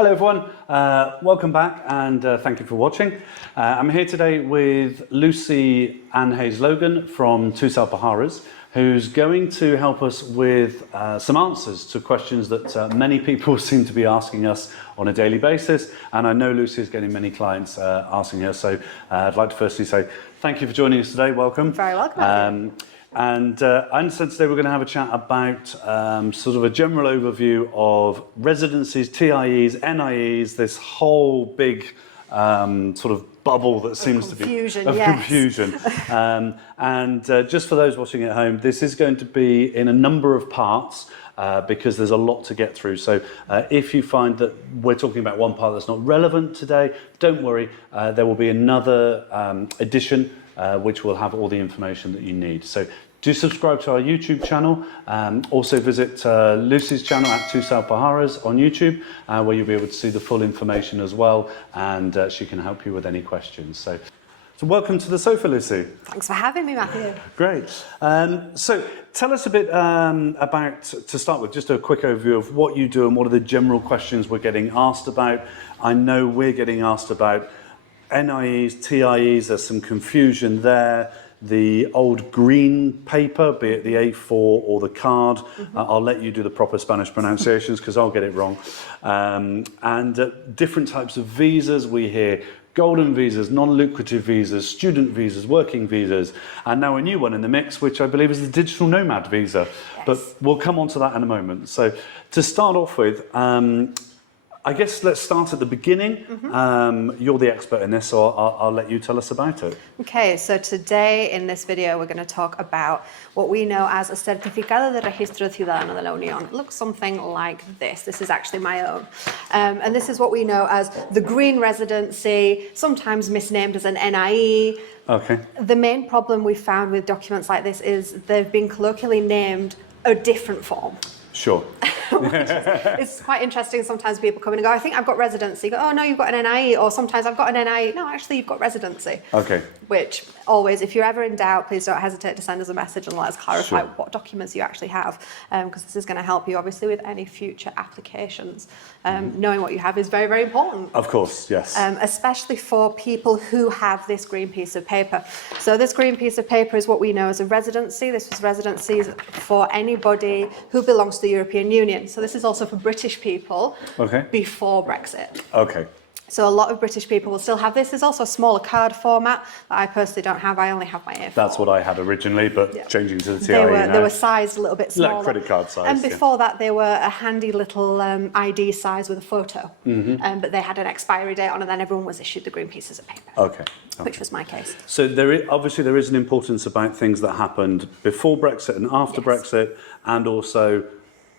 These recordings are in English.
Hello everyone, welcome back and thank you for watching. I'm here today with Lucy Ann Hayes-Logan from Two South Baharas, who's going to help us with some answers to questions that many people seem to be asking us on a daily basis. And I know Lucy is getting many clients asking her, so I'd like to firstly say thank you for joining us today. Welcome. Very welcome. And I understand today we're going to have a chat about sort of a general overview of residencies, TIEs, NIEs, this whole big sort of bubble that seems to be of confusion. And just for those watching at home, this is going to be in a number of parts because there's a lot to get through. So if you find that we're talking about one part that's not relevant today, don't worry, there will be another edition which will have all the information that you need. So do subscribe to our YouTube channel. Also visit Lucy's channel at Two South Baharas on YouTube, where you'll be able to see the full information as well, and she can help you with any questions. So welcome to the sofa, Lucy. Thanks for having me, Matthew. Great. So tell us a bit about, to start with, just a quick overview of what you do and what are the general questions we're getting asked about. I know we're getting asked about NIEs, TIEs, there's some confusion there. The old green paper, be it the A4 or the card, I'll let you do the proper Spanish pronunciations because I'll get it wrong. And different types of visas, we hear golden visas, non-lucrative visas, student visas, working visas, and now a new one in the mix, which I believe is the digital nomad visa. Yes. But we'll come on to that in a moment. So to start off with, I guess let's start at the beginning. You're the expert in this, so I'll let you tell us about it. Okay, so today in this video we're going to talk about what we know as a Certificado de Registro Ciudadano de la Unión. It looks something like this. This is actually my own. And this is what we know as the green residency, sometimes misnamed as an NIE. Okay. The main problem we found with documents like this is they've been colloquially named a different form. Sure. It's quite interesting. Sometimes people come in and go, I think I've got residency. You go, oh no, you've got an NIE. Or sometimes I've got an NIE. No, actually you've got residency. Okay. Which always, if you're ever in doubt, please don't hesitate to send us a message and let us clarify what documents you actually have. Because this is going to help you obviously with any future applications. Knowing what you have is very, very important. Of course, yes. Especially for people who have this green piece of paper. So this green piece of paper is what we know as a residency. This was residencies for anybody who belongs to the European Union. So this is also for British people before Brexit. Okay. So a lot of British people will still have this. There's also a smaller card format that I personally don't have. I only have my A4. That's what I had originally, but changing to the TIE they were sized a little bit smaller. Like credit card size. And before that, they were a handy little ID size with a photo. But they had an expiry date on, and then everyone was issued the green pieces of paper. Okay. Which was my case. So obviously there is an importance about things that happened before Brexit and after Brexit, and also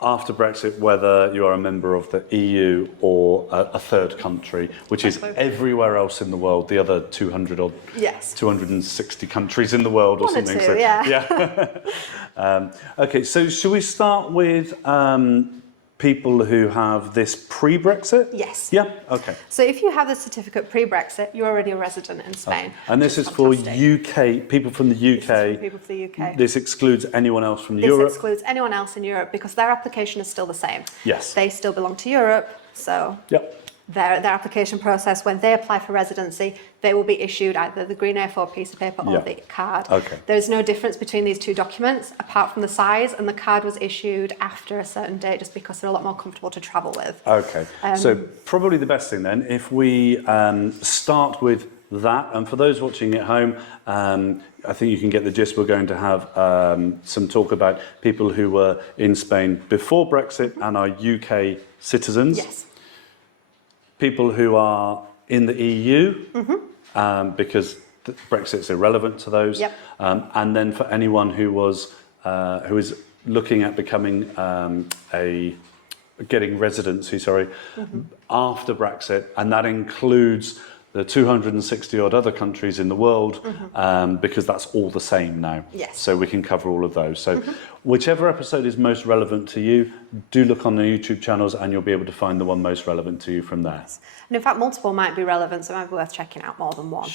after Brexit, whether you are a member of the EU or a third country, which is everywhere else in the world, the other 200 or 260 countries in the world or something. One or two, yeah. Okay, so should we start with people who have this pre-Brexit? Yes. Yeah, okay. So if you have the certificate pre-Brexit, you're already a resident in Spain. Okay. And this is for UK, people from the UK. This is for people from the UK. This excludes anyone else from Europe? This excludes anyone else in Europe because their application is still the same. Yes. They still belong to Europe, so their application process, when they apply for residency, they will be issued either the green A4 piece of paper or the card. Okay. There's no difference between these two documents apart from the size, and the card was issued after a certain date just because they're a lot more comfortable to travel with. Okay. So probably the best thing then, if we start with that, and for those watching at home, I think you can get the gist. We're going to have some talk about people who were in Spain before Brexit and are UK citizens. Yes. People who are in the EU, because Brexit's irrelevant to those. Yep. And then for anyone who is looking at becoming getting residency, after Brexit, and that includes the 260 odd other countries in the world, because that's all the same now. Yes. So we can cover all of those. So whichever episode is most relevant to you, do look on the YouTube channels and you'll be able to find the one most relevant to you from there. And in fact, multiple might be relevant, so it might be worth checking out more than one.